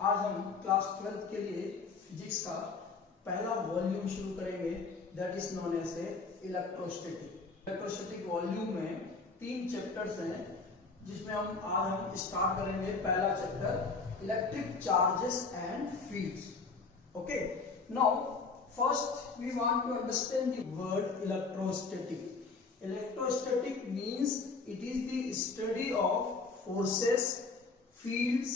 आज हम class 12th के लिए फिजिक्स का पहला वॉल्यूम शुरू करेंगे, that is known as electrostatic. Electrostatic volume में 3 चैप्टर्स हैं, जिसमें आज हम स्टार्ट करेंगे पहला chapter electric charges and fields. Okay, now first we want to understand the word electrostatic. Electrostatic means it is the study of forces, fields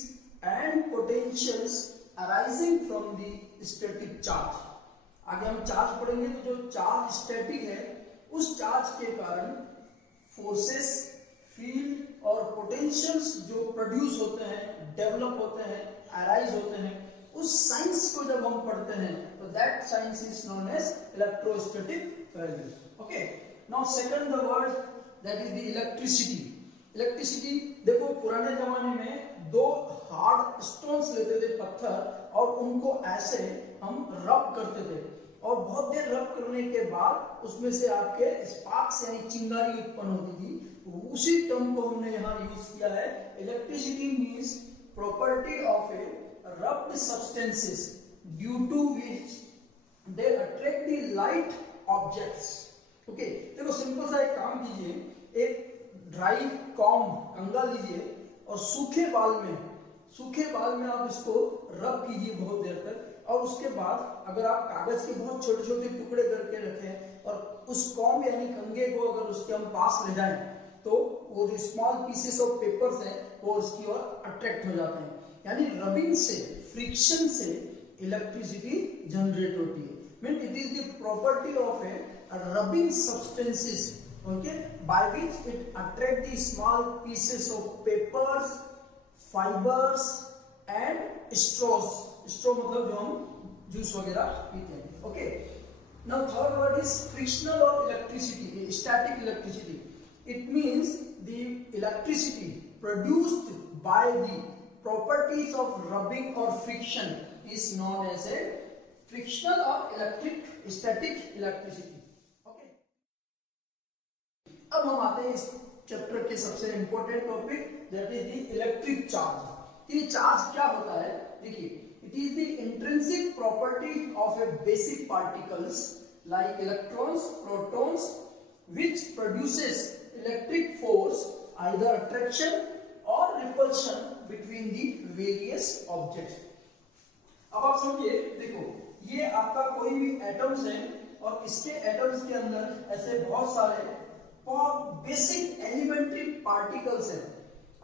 and potentials arising from the static charge। आगे हम charge पढ़ेंगे तो जो charge static है उस charge के कारण forces, field और पोटेंशियल्स जो प्रोड्यूस होते हैं, डेवलप होते हैं, अराइज होते हैं, उस साइंस को जब हम पढ़ते हैं तो that science is known as electrostatic values. Okay, now second the word that is the electricity. Electricity देखो, पुराने जमाने में 2 हार्ड स्टोन्स लेते थे, पत्थर, और उनको ऐसे हम रब करते थे और बहुत देर रब करने के बाद उसमें से आपके स्पार्क्स यानी चिंगारी उत्पन्न होती थी। उसी टर्म को हमने यहाँ यूज किया है। Electricity means property of A rubbed substances due to which they attract the light objects। Okay, देखो सिंपल सा एक काम कीजिए, एक ड्राई कॉम्ब, कंघा लीजिए और सूखे बाल में आप इसको रब कीजिए बहुत देर तक, और उसके बाद अगर आप कागज के बहुत छोटे छोटे टुकड़े करके रखें और उस कॉम्ब यानी कंघे को अगर उसके हम पास ले जाएं तो वो जो स्मॉल पीसेस ऑफ पेपर्स हैं वो उसकी ओर अट्रैक्ट हो जाते हैं। यानी रबिंग से, फ्रिक्शन से इलेक्ट्रिसिटी जनरेट होती है। Mean it is the property of A rubbing substances, okay, by which it attract the small pieces of papers, fibers and straws। straw मतलब जो हम जूस वगैरह पीते हैं। Okay, now third word is frictional or electricity, static electricity। it means the electricity produced by the properties of rubbing or friction is known as a frictional or static electricity। अब हम आते हैं इस chapter के सबसे important topic, that is the electric charge. ये charge क्या होता है? देखिए, it is the intrinsic property of a basic particles like electrons, protons, which produces electric force, either attraction और repulsion between the various objects. अब आप समझिए, देखो ये आपका कोई भी एटम्स है और इसके एटम्स के अंदर ऐसे बहुत सारे बेसिक एलिमेंट्री पार्टिकल्स हैं।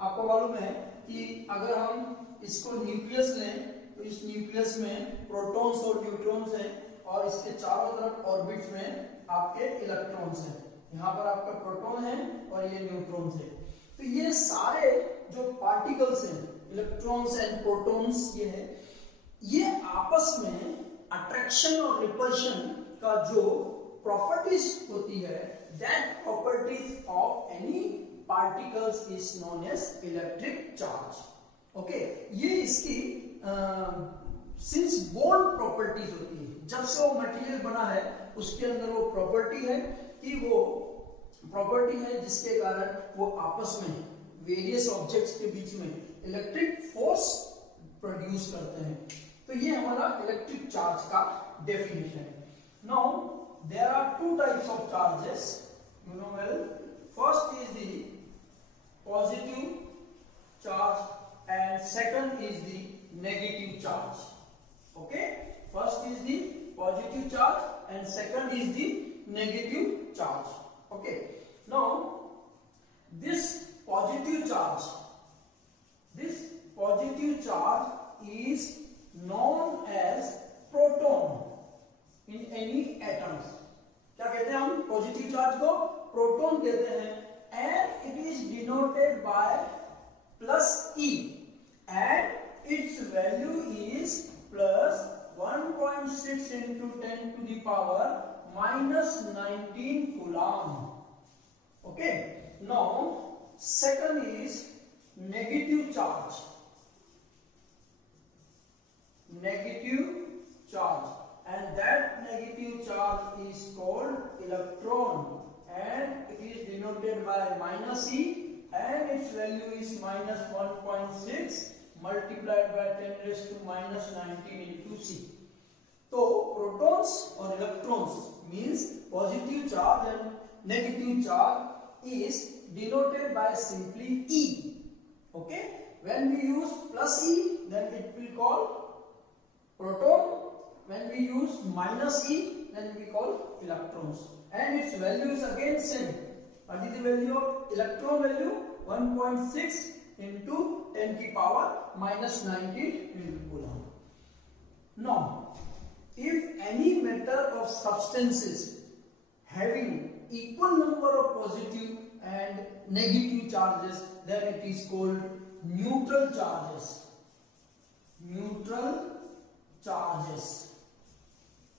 आपको मालूम है कि अगर हम इसको न्यूक्लियस लें तो इस न्यूक्लियस में प्रोटॉन्स और न्यूट्रॉन्स हैं और इसके चारों तरफ ऑर्बिट्स में आपके इलेक्ट्रॉन्स हैं। यहाँ पर आपका प्रोटॉन है और ये न्यूट्रॉन्स है। तो ये सारे जो पार्टिकल्स हैं, इलेक्ट्रॉन्स एंड प्रोटॉन्स, ये है, ये आपस में अट्रैक्शन और रिपल्शन का जो प्रॉपर्टीज होती है, that properties of any particles is known as electric charge। okay, ये इसकी since born properties होती है, जब से वो मटेरियल बना है उसके अंदर वो प्रॉपर्टी है कि वो प्रॉपर्टी है जिसके कारण वो आपस में वेरियस ऑब्जेक्ट्स के बीच में इलेक्ट्रिक फोर्स प्रोड्यूस करते हैं। तो ये हमारा इलेक्ट्रिक चार्ज का डेफिनेशन है। Now there are 2 types of charges, you know well। first is the positive charge and second is the negative charge। okay, first is the positive charge and second is the negative charge। okay, now this positive charge is known as proton in any atoms। क्या कहते हैं हम positive charge को? Proton कहते हैं। And it is denoted by plus E and it's value is plus 1.6 into 10 to the power minus 19 coulomb। okay, now second is negative charge। And that negative charge is called electron and it is denoted by minus e and its value is minus 1.6 multiplied by 10 raised to minus 19 into C. तो protons और electrons means positive charge and negative charge is denoted by simply E. Okay, when we use plus E, then it will call proton. When we use minus E, then we call electrons, and its value is again same. What is the value of electron value? 1.6 into 10 की power minus 19 into coulomb. Now, if any matter of substances having equal number of positive and negative charges, then it is called neutral charges. Neutral charges.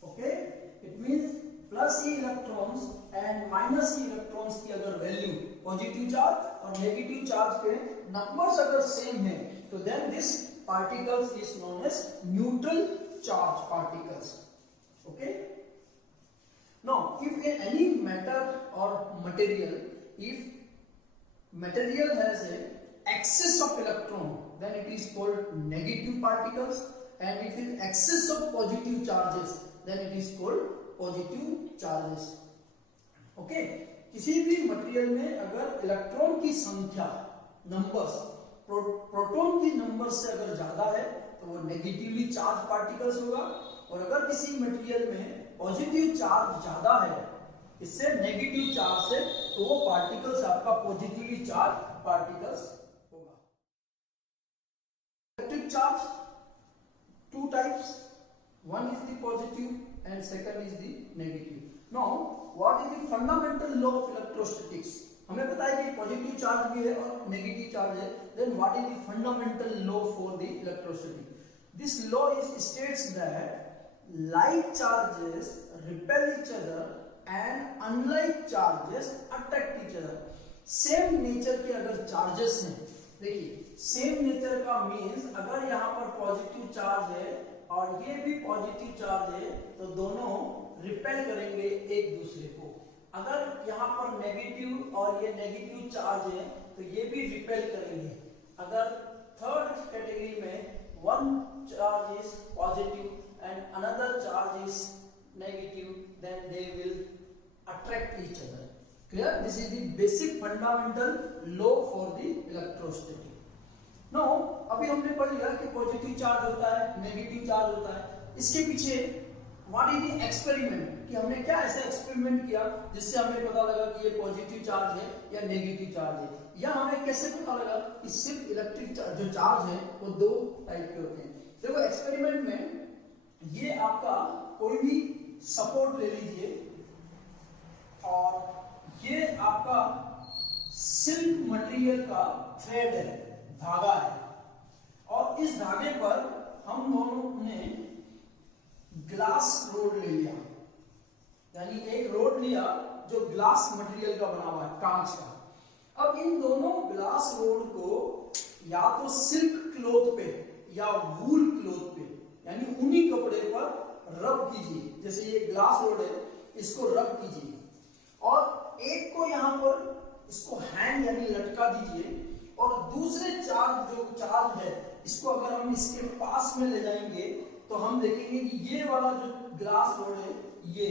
Okay, it means plus E electrons and minus E electrons की अगर value positive charge और negative charge के numbers अगर same है तो then this particles is known as neutral charge particles. Okay, now if in any matter और material, if material has a excess of electron, then it is called negative particles, and if in excess of positive charges, then it is called positive charges. Okay, किसी भी material में अगर electron की संख्या numbers proton की number से अगर ज्यादा है तो वो नेगेटिवली चार्ज पार्टिकल्स होगा, और अगर किसी मटेरियल में पॉजिटिव चार्ज ज्यादा है इससे नेगेटिव चार्ज से, तो वो पार्टिकल्स आपका positively charge particles. Electric charge, two types. One is the positive and second is the negative. Now, what is the fundamental law of electrostatics? हमें पता है कि पॉजिटिव चार्ज भी है और नेगेटिव चार्ज है. Then what is the fundamental law for the electrostatics? This law states that like charges repel each other and unlike charges attract each other. Same nature के अगर चार्जेस हैं, देखिए same nature का means अगर यहाँ पर positive charge है और ये भी पॉजिटिव चार्ज है तो दोनों रिपेल करेंगे एक दूसरे को. अगर यहाँ पर नेगेटिव और ये नेगेटिव चार्ज है तो ये भी रिपेल करेंगे. अगर थर्ड कैटेगरी में one charge is positive and another charge is negative, then they will attract each other. Clear? This is the basic fundamental law for the electrostatic. Now, अभी हमने पढ़ लिया कि पॉजिटिव चार्ज होता है, नेगेटिव चार्ज होता है. इसके पीछे व्हाट इज द एक्सपेरिमेंट, कि हमने क्या ऐसा एक्सपेरिमेंट किया जिससे हमें पता लगा कि ये पॉजिटिव चार्ज है या नेगेटिव चार्ज है, या हमें कैसे पता लगा कि सिर्फ इलेक्ट्रिक जो चार्ज है वो दो टाइप के होते हैं. देखो एक्सपेरिमेंट में ये आपका कोई भी सपोर्ट ले लीजिए और ये आपका सिल्क मटेरियल का थ्रेड है, धागा है, और इस धागे पर हम दोनों ने ग्लास रोड ले लिया, यानी एक रोड लिया जो ग्लास मटेरियल का बना हुआ है, कांच का. अब इन दोनों ग्लास रोड को या तो सिल्क क्लॉथ पे या वूल क्लॉथ पे, यानी ऊनी कपड़े पर रब कीजिए. जैसे ये ग्लास रोड है, इसको रब कीजिए और एक को यहां पर इसको हैंग यानी लटका दीजिए, और दूसरे चार्ज जो चार्ज है इसको अगर हम इसके पास में ले जाएंगे तो हम देखेंगे कि ये वाला जो ग्लास रोड है ये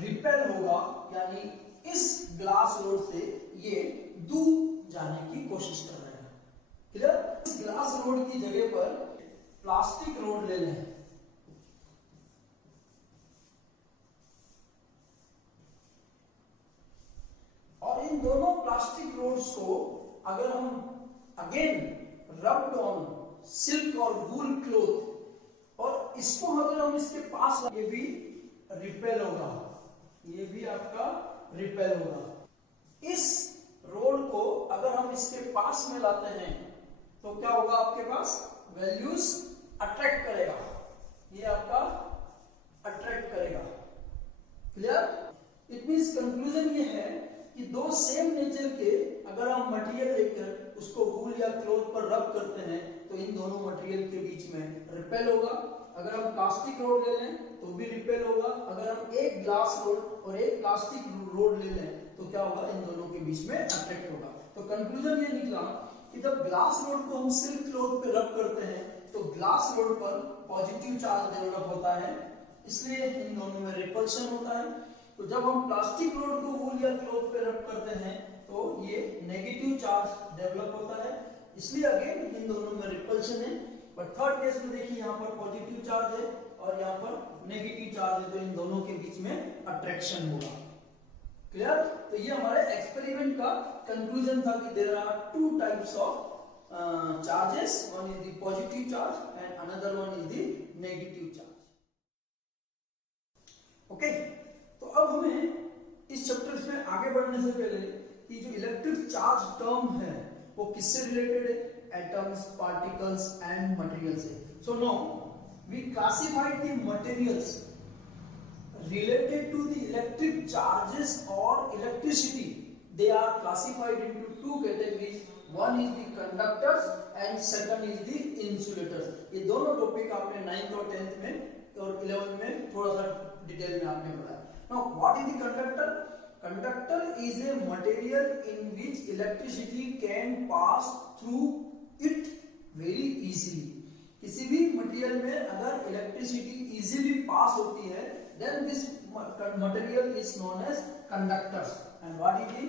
रिपेल होगा, यानी इस ग्लास रोड से ये दूर जाने की कोशिश कर रहे हैं. क्लियर? इस ग्लास रोड की जगह पर प्लास्टिक रोड ले लें, और इन दोनों प्लास्टिक रोड्स को अगर हम अगेन रब्ड ऑन सिल्क और वूल क्लॉथ, और इसको अगर हम इसके पास, ये भी रिपेल होगा, ये भी आपका रिपेल होगा. इस रोड को अगर हम इसके पास में लाते हैं तो क्या होगा, आपके पास वैल्यूज अट्रैक्ट करेगा, ये आपका अट्रैक्ट करेगा. क्लियर? इट मींस कंक्लूजन ये है कि दो सेम नेचर के अगर हम मटेरियल लेकर उसको वूल या क्लॉथ पर रब करते हैं तो इन दोनों मटेरियल के बीच में रिपेल होगा. अगर हम प्लास्टिक रोड ले लें तो भी रिपेल होगा. अगर हम एक ग्लास रोड और एक प्लास्टिक रोड ले लें तो क्या होगा, इन दोनों के बीच में अट्रैक्ट होगा. तो कंक्लूजन ये निकला कि जब ग्लास रोड को हम सिल्क क्लॉथ पे रब करते हैं तो ग्लास रोड पर पॉजिटिव चार्ज डेवलप होता है, इसलिए इन दोनों में रिपल्शन होता है। तो जब हम प्लास्टिक रोड को वूल या क्लॉथ पे रब करते हैं तो ये नेगेटिव चार्ज डेवलप होता है, इसलिए अगेन इन दोनों में रिपल्शन है। बट थर्ड केस में देखिए यहाँ पर पॉजिटिव चार्ज है और यहाँ पर नेगेटिव चार्ज है, तो इन दोनों के बीच में अट्रैक्शन होगा। क्लियर? तो ये हमारे एक्सपेरिमेंट का कंक्लूजन था कि there are two types of charges, one is the positive charge and another one is the negative charge. Okay, तो अब हमें इस चैप्टर में आगे बढ़ने से पहले कि जो इलेक्ट्रिक चार्ज टर्म है वो किससे रिलेटेड है? एटम्स, पार्टिकल्स एंड मटेरियल्स से। So now we classified the materials related to the electric charges or electricity. They are classified into two categories. One is the conductors and second is the insulators. ये दोनों topic आपने 9th और 10th में और 11th में थोड़ा सा detail में आपने पढ़ा। Now what is the conductor? Conductor is a material in which electricity can pass through it very easily. किसी भी मटेरियल में अगर इलेक्ट्रिसिटी इजीली पास होती है then this material is known as conductors. And what is the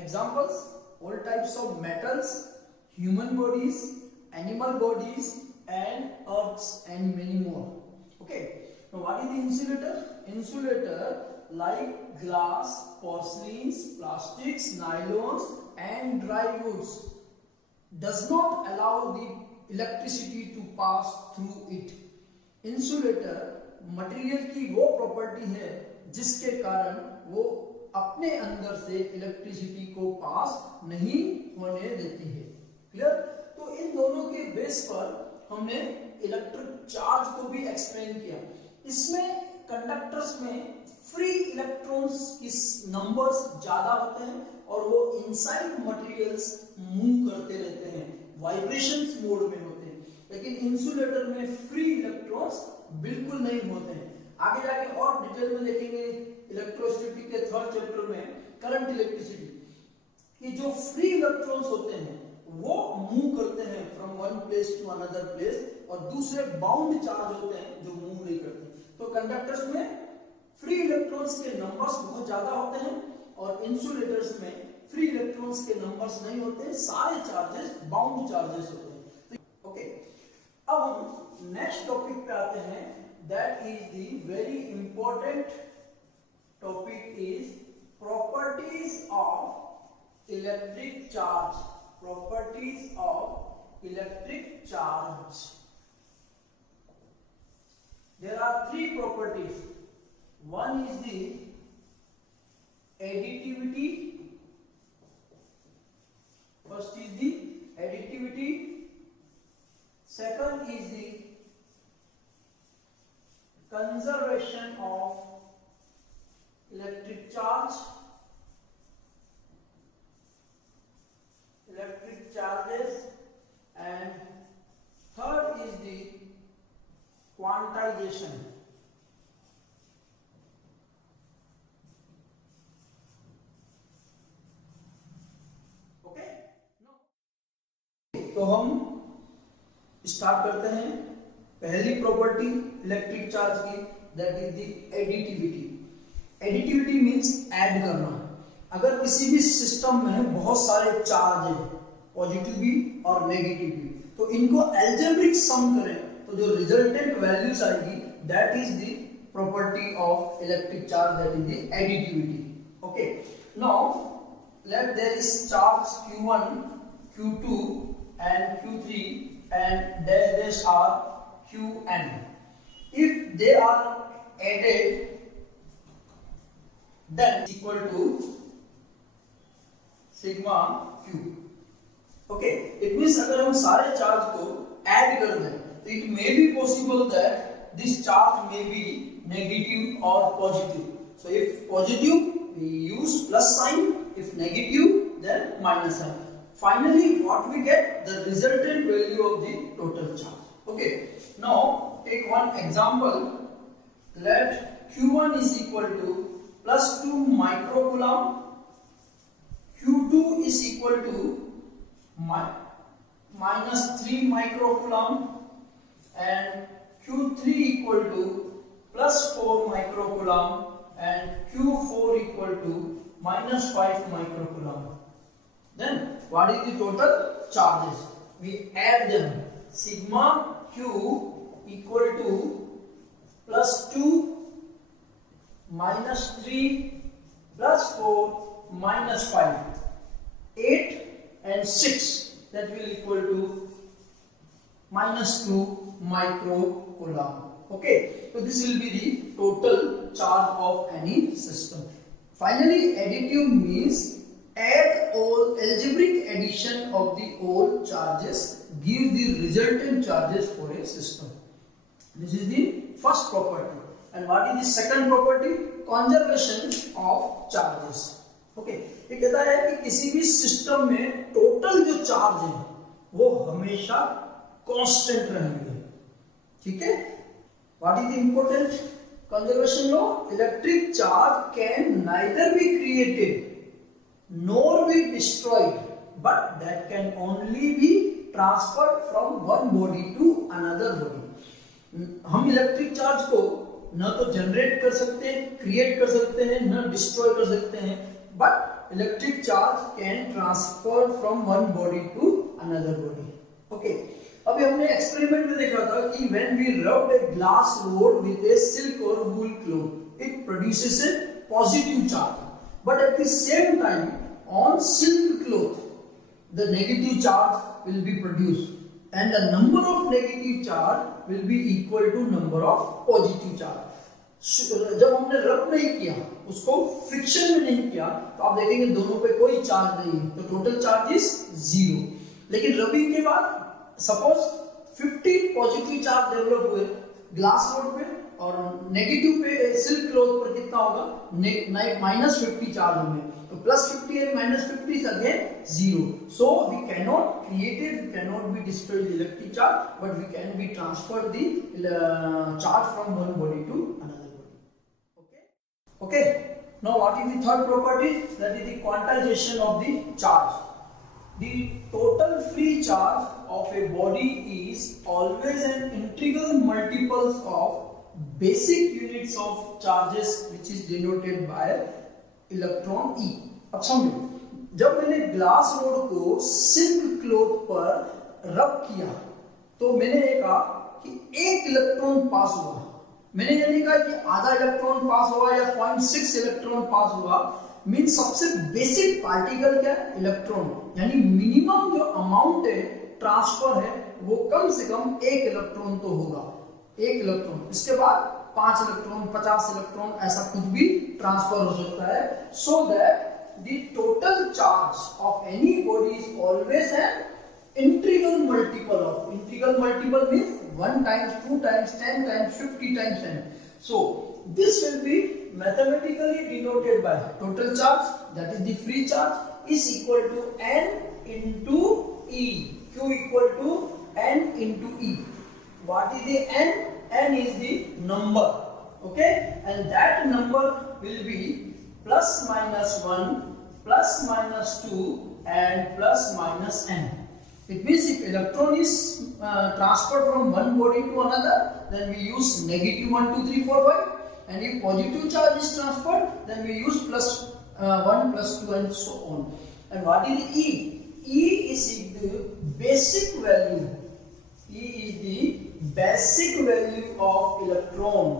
examples? All types of metals, human bodies, animal bodies and earths and many more. Okay, now what is the insulator? Insulator like glass, porcelains, plastics, nylons and dry goods does not allow the electricity to pass through it. Insulator material की वो property है जिसके कारण वो अपने अंदर से electricity को पास नहीं होने देती है। क्लियर? तो इन दोनों के बेस पर हमने इलेक्ट्रिक चार्ज को भी एक्सप्लेन किया। इसमें कंडक्टर्स में फ्री इलेक्ट्रॉन्स की नंबर्स ज्यादा होते हैं और वो इनसाइड मटेरियल्स मूव करते रहते हैं, वाइब्रेशंस मोड में होते हैं। लेकिन इंसुलेटर में फ्री इलेक्ट्रॉन्स बिल्कुल नहीं होते हैं। आगे जाके और डिटेल में देखेंगे इलेक्ट्रोस्टैटिक के थर्ड चैप्टर में करंट इलेक्ट्रिसिटी कि जो फ्री इलेक्ट्रॉन्स होते हैं वो मूव करते हैं from one place to another place और दूसरे बाउंड चार्ज होते हैं जो मूव नहीं करते। तो कंडक्टर्स में फ्री इलेक्ट्रॉन्स के नंबर्स बहुत ज्यादा होते हैं और इंसुलेटर्स में फ्री इलेक्ट्रॉन्स के नंबर्स नहीं होते, सारे चार्जेस बाउंड चार्जेस होते हैं। ओके, अब हम नेक्स्ट टॉपिक पे आते हैं, that is the very important topic is properties of electric charge. Properties of electric charge, there are three properties. One is the additivity, first is the additivity, second is the conservation of electric charge, electric charges, and third is the quantization. Okay, तो हम start करते हैं पहली property electric charge की, that is the additivity. Additivity means add करना। अगर किसी भी सिस्टम में बहुत सारे चार्ज है, पॉजिटिव भी और नेगेटिव भी, तो इनको अलजेब्रिक सम करें तो जो रिजल्टेंट वैल्यूज आएगी that is the property of electric charge, that is the additivity. Okay, now let there is charge Q1, Q2 and Q3 and dash are Qn. If they are added, then equal to sigma Q. Okay, it means अगर हम सारे charge को add कर दें तो it may be possible that this charge may be negative or positive. So if positive we use plus sign, if negative then minus sign. Finally, what we get? The resultant value of the total charge. Okay. Now, take one example. Let Q1 is equal to plus 2 microcoulomb. Q2 is equal to -3 microcoulomb and Q3 equal to +4 microcoulomb and Q4 equal to -5 microcoulomb. Then what is the total charges? We add them. Sigma Q equal to +2 -3 +4 -5, 8 and 6, that will equal to -2 microcoulomb. Okay, so this will be the total charge of any system. Finally, additive means add all algebraic addition of the all charges give the resultant charges for a system. This is the first property. And what is the second property? Conservation of charges. Okay, ये कहता है कि किसी भी system में total जो charge है वो हमेशा कांस्टेंट रहेंगे. ठीक है. What is the important conservation law? Electric charge can neither be created nor be destroyed, but that can only be transferred from one body to another body. हम electric charge को न तो जनरेट कर सकते हैं, क्रिएट कर सकते हैं, न डिस्ट्रॉय कर सकते हैं, but electric charge can transfer from one body to another body. Okay, अभी हमने एक्सपेरिमेंट में देखा था कि when we rubbed a glass rod with a silk और wool cloth, it produces a positive charge. But at the same time, on silk cloth, the negative charge will be produced, and the number of negative charge will be equal to number of positive charge. जब हमने रब नहीं किया, उसको friction में नहीं किया, तो आप देखेंगे दोनों पे कोई चार्ज नहीं है, तो टोटल चार्ज इज 0. लेकिन रबिंग के बाद सपोज 50 पॉजिटिव चार्ज डेवलप हुए ग्लास रोड पे, और नेगेटिव पे सिल्क क्लॉथ पर कितना होगा? -50 चार्ज होंगे, तो +50 and -50 is again 0. So we cannot create it, we cannot be destroyed the electric charge, but we can be transferred the charge from one body to another body. Okay. Now what is the third property? That is the quantization of the charge. The total free charge of a body is always an integral multiples of basic units of charges which is denoted by electron E. अब समझो, जब मैंने glass rod को silk cloth पर रब किया तो मैंने ये कहा कि 1 इलेक्ट्रॉन पास हुआ. मैंने ये नहीं कहा कि आधा इलेक्ट्रॉन पास हुआ या 0.6 इलेक्ट्रॉन पास हुआ. मीन सबसे बेसिक पार्टिकल क्या है? इलेक्ट्रॉन. यानी मिनिमम जो अमाउंट है ट्रांसफर है वो कम से कम 1 इलेक्ट्रॉन तो होगा. 1 इलेक्ट्रॉन, इसके बाद 5 इलेक्ट्रॉन, 50 इलेक्ट्रॉन, ऐसा कुछ भी ट्रांसफर हो सकता है. So that the total charge of any body is always an integral multiple of. Integral multiple means 1 times, 2 times, 10 times, 50 times 10. So this will be mathematically denoted by total charge, that is the free charge, is equal to n into E. Q equal to n into E. What is the n? N is the number. Okay, and that number will be ±1, ±2 and ±n. It means if electron is transferred from one body to another, then we use -1, 2, 3, 4, 5, and if positive charge is transferred, then we use +1, +2 and so on. And what is the E? E is the basic value. E is the basic value of electron.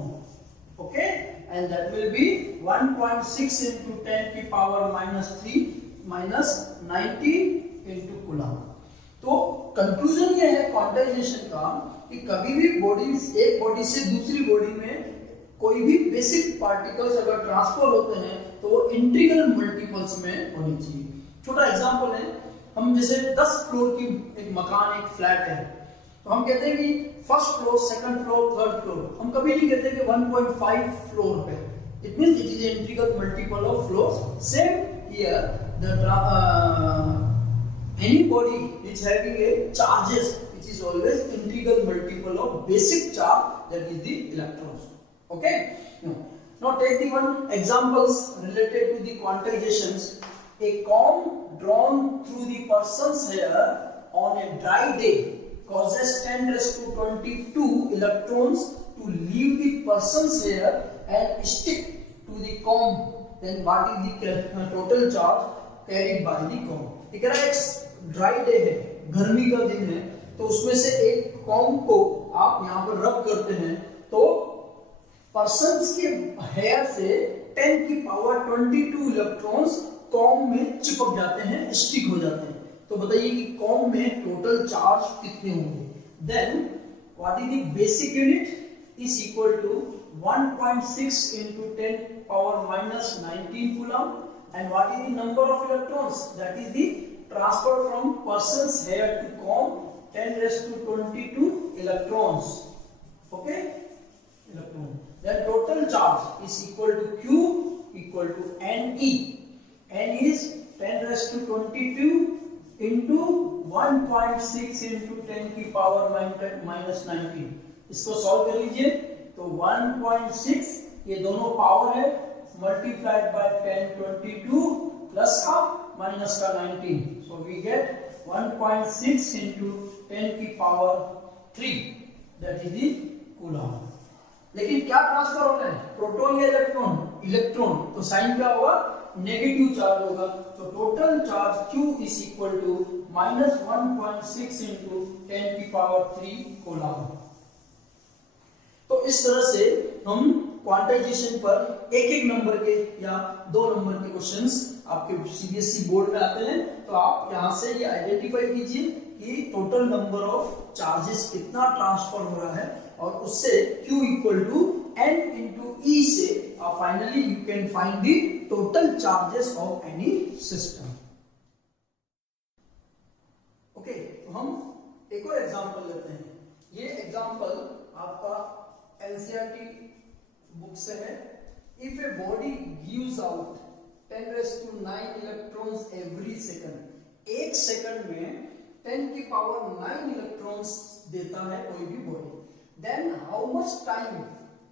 Okay, and that will be 1.6 into 10 की power -3 minus 90 into coulomb. तो conclusion ये है quantization का कि कभी भी bodies, एक body से दूसरी बॉडी में कोई भी बेसिक पार्टिकल्स अगर ट्रांसफर होते हैं तो वो इंटीग्रल मल्टीपल्स में होनी चाहिए. छोटा एग्जांपल है, हम जैसे 10 फ्लोर की एक मकान, एक फ्लैट है, तो हम कहते हैं कि first floor, second floor, third floor. हम कभी नहीं कहते कि 1.5 फ्लोर पे. It means it is integral multiple of floors. Same here, the any body which having a charges which is always integral multiple of basic charge, that is the electrons. Okay, now take the one examples related to the quantizations. A comb drawn through the person's hair on a dry day causes 10 raised to 22 electrons to leave the person's hair and stick to the comb, then what is the total charge carried by the comb? ठीक है ना, एक dry day है, गर्मी का दिन है, तो उसमें से एक कॉम्ब को आप यहाँ पर रब करते हैं तो पर्सन्स के हेयर से 10 की पावर 22 इलेक्ट्रॉन्स कॉम्ब में चिपक जाते हैं, स्टिक हो जाते हैं। तो बताइए कि कॉम्ब में टोटल चार्ज कितने होंगे? Then what is the basic unit is equal to 1.6 into 10 power minus 19 coulomb, and what is the number of electrons? That is the transfer from person's hair to comb, 10 raised to 22 electrons. Okay, electron. Then total charge is equal to Q equal to NE. N is 10 raised to 22 into 1.6 into 10 की power minus 19. इसको solve कर लीजिए तो 1.6 ये दोनों power है multiplied by 1022 plus का minus का 19, सो वी गेट 1.6 into 10 की power 3, that is the coulomb. लेकिन क्या ट्रांसफर होना है, प्रोटॉन या इलेक्ट्रॉन? इलेक्ट्रॉन, तो साइन क्या होगा? नेगेटिव चार्ज होगा। तो total charge Q is equal to minus 1.6 into 10 की पावर 3 कूलम्ब। तो इस तरह से हम क्वांटाइजेशन पर एक एक नंबर के या 2 नंबर के क्वेश्चंस आपके सीबीएसई बोर्ड में आते हैं, तो आप यहां से ये आइडेंटिफाई कीजिए कि टोटल नंबर ऑफ चार्जेस कितना ट्रांसफर हो रहा है, और उससे Q equal to N into E से आप finally you can find the total charges of any system. Okay, तो हम एक और एग्जांपल लेते हैं। ये एग्जांपल आपका एनसीईआरटी बुक से है। If a body gives out 10 raised to 9 electrons every second, एक सेकंड में 10 की पावर 9 इलेक्ट्रॉन्स देता है कोई भी body, then how much time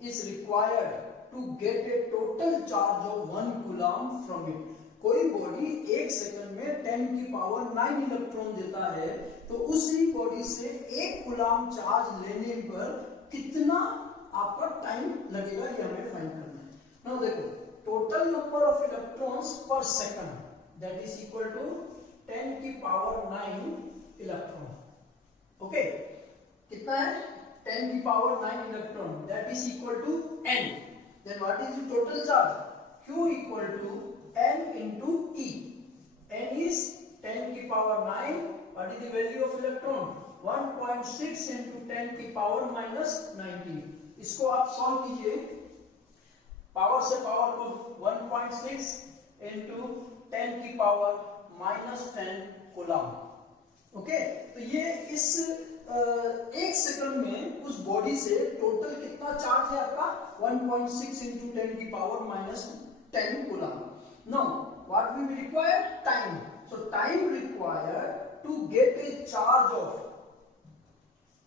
is required to get a total charge of 1 coulomb from it. कोई बॉडी एक सेकंड में 10 की पावर 9 इलेक्ट्रॉन देता है, तो उसी बॉडी से 1 कूलम्ब चार्ज लेने पर कितना आपका टाइम लगेगा, ये हमें फाइंड करना है। नाउ देखो, total number of electrons per second that is equal to 10 की पावर 9 इलेक्ट्रॉन। ओके, कितना है? 10 की power 9 electron, that is equal to n। Then what is the total charge? Q equal to n into E। n is 10 की power 9, what is the value of electron? 1.6 into 10 की power minus 19। इसको आप solve कीजिए, power से power को 1.6 into 10 की power minus 10 coulomb. Okay, तो ये इस एक सेकंड में उस बॉडी से टोटल कितना चार्ज है आपका? 1.6 into 10 की power minus 10 coulomb. Now what we require? Time. So time required to get a charge of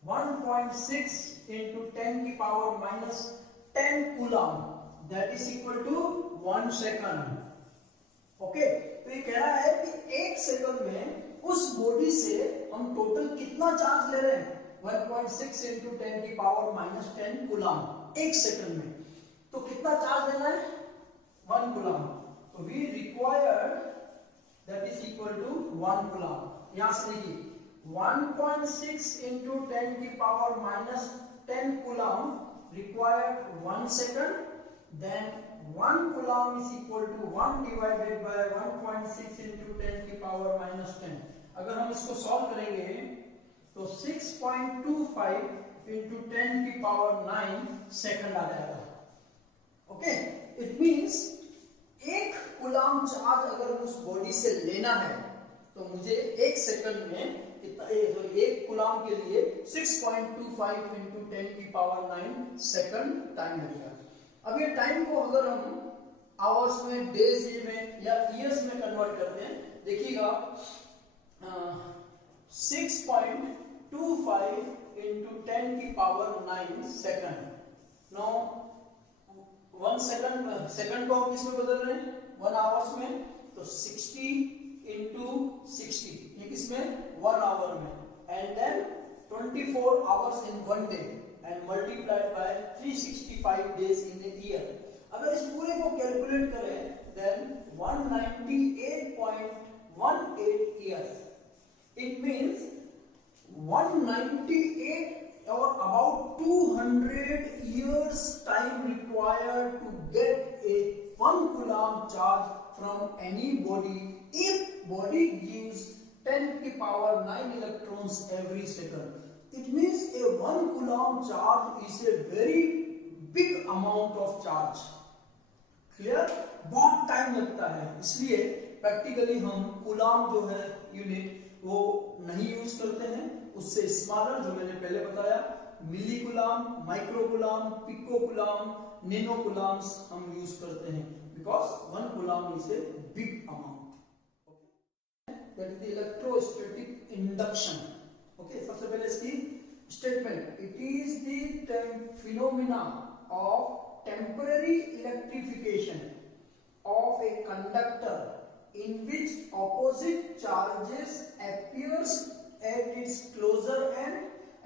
1.6 into 10 की power minus 10 coulomb, that is equal to 1 second. Okay, तो ये कह रहा है कि एक सेकंड में उस बॉडी से हम टोटल कितना चार्ज ले रहे हैं? 1.6 into 10 की पावर minus 10 कूलम्ब एक सेकंड में। तो कितना चार्ज लेना है? 1 कूलम्ब। तो we required that is equal to 1 coulomb. यहां से देखिए 1.6 into 10 की power minus 10 coulomb required 1 second, then 1 coulomb is equal to 1 divided by 1.6 into 10 की पावर minus 10। अगर हम इसको सॉल्व करेंगे तो 6.25 into 10 की पावर 9 सेकंड आ जाएगा। Okay, it means 1 coulomb charge अगर उस बॉडी से लेना है तो मुझे एक सेकंड में कितना, 1 कूलम्ब के लिए 6.25 into 10 की पावर 9 सेकंड टाइम लगेगा। अब ये टाइम को अगर हम आवर्स में, डेज में या ईयर्स में कन्वर्ट करते हैं, देखिएगा 6.25 into 10 की power 9 second. No 1 second, second को हम किस में बदल रहे हैं? 1 आवर्स में, तो 60 into 60 ये किसमें? 1 आवर में, and then 24 hours in 1 day and multiplied by 365 days in a year. अगर इस पूरे को कैलकुलेट करें then 198.18 years. It means 198 or about 200 years time required to get a 1 coulomb charge from any body if body gives 10 to the power 9 electrons every second. It means a 1 coulomb charge is a very big amount of charge. Clear? बहुत time लगता है, इसलिए practically हम Coulomb जो है unit वो नहीं use करते हैं। उससे स्मॉलर जो मैंने पहले बताया milli coulomb, micro coulomb, pico coulomb, nano coulombs हम यूज करते हैं because 1 coulomb is a big amount. That is the electrostatic induction. Okay, सबसे पहले इसकी statement, it is the phenomena of temporary electrification of a conductor in which opposite charges appears at its closer end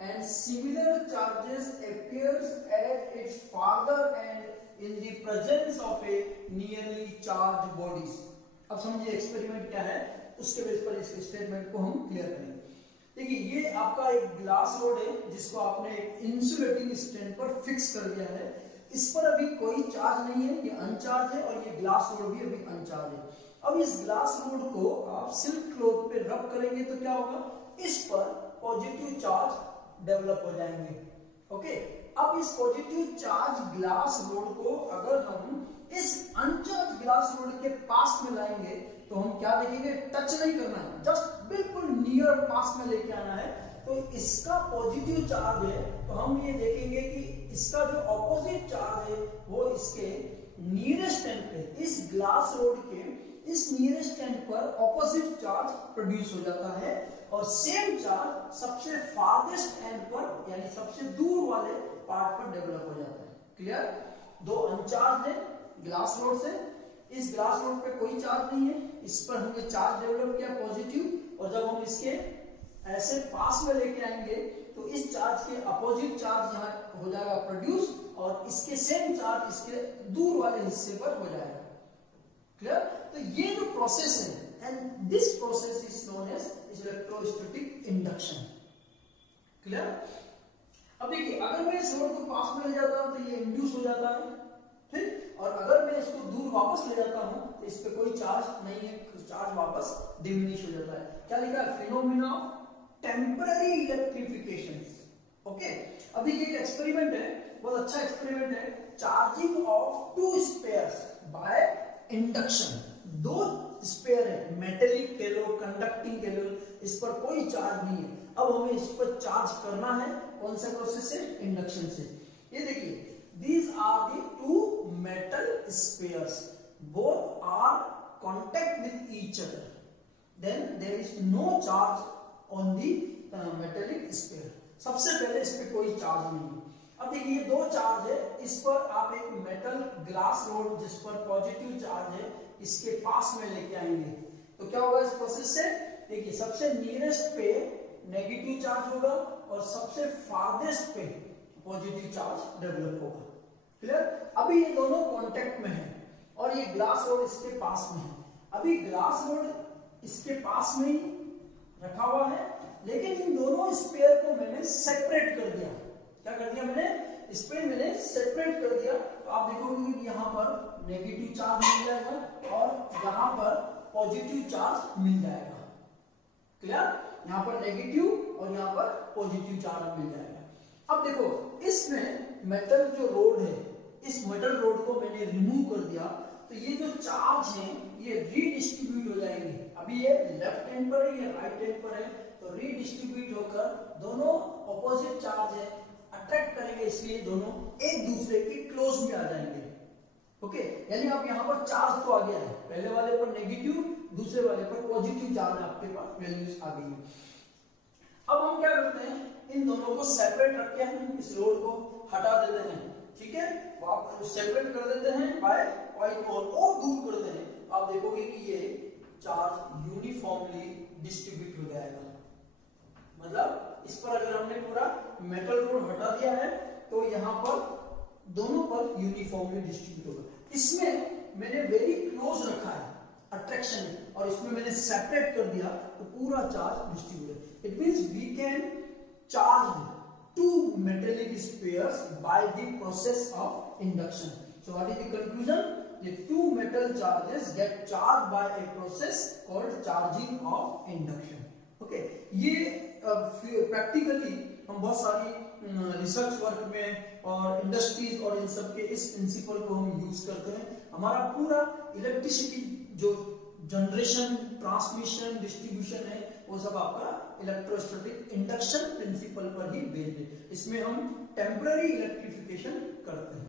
and similar charges appears at its farther end in the presence of a nearly charged bodies। अब समझिए experiment क्या है, उसके base पर इस statement को हम clear करेंगे। देखिए ये आपका एक ग्लास रोड है जिसको आपने एक इंसुलेटिंग स्टैंड पर फिक्स कर दिया है। इस पर अभी कोई चार्ज नहीं है, ये अनचार्ज है और ये ग्लास रोड भी अभी अनचार्ज है। अब इस ग्लास रोड को आप सिल्क क्लॉथ पे रब करेंगे तो क्या होगा, इस पर पॉजिटिव चार्ज डेवलप हो जाएंगे। ओके, अब इस पॉजिटिव चार्ज ग्लास रोड को अगर हम इस अनचार्ज ग्लास रोड के पास में लाएंगे तो हम क्या देखेंगे, टच नहीं करना है, जस्ट बिल्कुल नियर पास में लेके आना है। तो इसका पॉजिटिव चार्ज है तो हम ये देखेंगे कि इसका जो ऑपोजिट चार्ज है वो इसके नियरेस्ट एंड पे, इस ग्लास रोड के इस नियरेस्ट एंड पर ऑपोजिट चार्ज प्रोड्यूस हो जाता है और सेम चार्ज सबसे फारदेस्ट एंड पर यानी सबसे दूर वाले पार्ट पर डेवलप हो जाता है। क्लियर? दो अनचार्ज है ग्लास रोड से, इस ग्लास रोड पे कोई चार्ज नहीं है, इस पर हमने चार्ज डेवलप किया पॉजिटिव, और जब हम इसके ऐसे पास में लेके आएंगे तो इस चार्ज के अपोजिट चार्ज यहाँ हो जाएगा प्रोड्यूस और इसके सेम चार्ज इसके दूर वाले हिस्से पर हो जाएगा। क्लियर? तो ये जो प्रोसेस है and this process is known as electrostatic induction. Clear? अब देखिए अगर मैं इस रोड को पास में ले जाता हूं तो ये इंड्यूस हो जाता है, ठीक, और अगर मैं इसको दूर वापस ले जाता हूं तो इस पे कोई चार्ज नहीं है, चार्ज वापस डिमिनिश हो जाता है। क्या लिखा है, phenomena of temporary electrification. Okay, अभी ये एक्सपेरिमेंट है, बहुत अच्छा एक्सपेरिमेंट है, charging of 2 spheres by induction. 2 sphere है, मेटेलिक कह लो, कंडक्टिंग कह लो, इस पर कोई चार्ज नहीं है। अब हमें इस पर चार्ज करना है, कौन से प्रोसेस से, इंडक्शन से। ये देखिए these are the 2 metal spheres, both are contact with each other, then there is no charge on the metallic sphere। सबसे पहले इस पे कोई चार्ज नहीं है। अब देखिए ये 2 चार्ज है, इस पर आप एक मेटल ग्लास रोड जिस पर पॉजिटिव चार्ज है इसके पास में लेके आएंगे तो क्या होगा इस प्रोसेस से, देखिए सबसे नियरेस्ट पे नेगेटिव चार्ज होगा और सबसे फारदेस्ट पे पॉजिटिव चार्ज डेवलप होगा। क्लियर? अभी ये दोनों कांटेक्ट में है और ये ग्लास रोड इसके पास में है। अभी ग्लास रोड इसके पास में ही रखा हुआ है, लेकिन इन दोनों स्पेयर को मैंने सेपरेट कर दिया। क्या कर दिया मैंने, स्पेयर मैंने सेपरेट कर दिया। तो आप देखोगे कि यहाँ पर नेगेटिव चार्ज मिल जाएगा और यहाँ पर पॉजिटिव चार्ज मिल जाएगा। क्लियर? यहाँ पर नेगेटिव और यहाँ पर पॉजिटिव चार्ज मिल जाएगा। अब देखो इसमें मेटल जो रोड है, इस मेटल रोड को मैंने रिमूव कर दिया तो ये जो चार्ज है ये रीडिस्ट्रीब्यूट हो जाएंगे। अभी ये लेफ्ट हैंड पर है, ये राइट हैंड पर है, तो रीडिस्ट्रीब्यूट होकर दोनों ऑपोजिट चार्ज है अट्रैक्ट करेंगे, इसलिए दोनों एक दूसरे के क्लोज में आ जाएंगे। ओके, यानी अब यहाँ पर चार्ज तो आ गया है, पहले वाले पर नेगेटिव, दूसरे वाले पर पॉजिटिव चार्ज आपके पास वैल्यूज आ गई है। अब हम क्या करते हैं, इन दोनों को सेपरेट रख के हम इस रोड को हटा देते हैं। ठीक है, आप सेपरेट कर देते हैं बाय पॉइंट और दूर कर देते हैं। आप देखोगे कि ये चार्ज यूनिफॉर्मली डिस्ट्रीब्यूट हो जाएगा। मतलब इस पर अगर हमने पूरा मेटल रोड हटा दिया है तो यहाँ पर दोनों पर यूनिफॉर्मली डिस्ट्रीब्यूट होगा। इसमें मैंने वेरी क्लोज रखा है अट्रैक्शन और इसमें मैंने सेपरेट कर दिया तो पूरा चार्ज डिस्ट्रीब्यूट है। It means we can charge two metallic spheres by the process of induction. So what is the conclusion? The two metal charges get charged by a process called charging of induction. Okay, ये practically हम बहुत सारी research work में और industries और इन सब के इस प्रिंसिपल को हम यूज करते हैं। हमारा पूरा इलेक्ट्रिसिटी जो जनरेशन, ट्रांसमिशन, डिस्ट्रीब्यूशन है वो सब आपका इलेक्ट्रोस्टैटिक इंडक्शन प्रिंसिपल पर ही बेस्ड है। इसमें हम टेम्पररी इलेक्ट्रिफिकेशन करते हैं।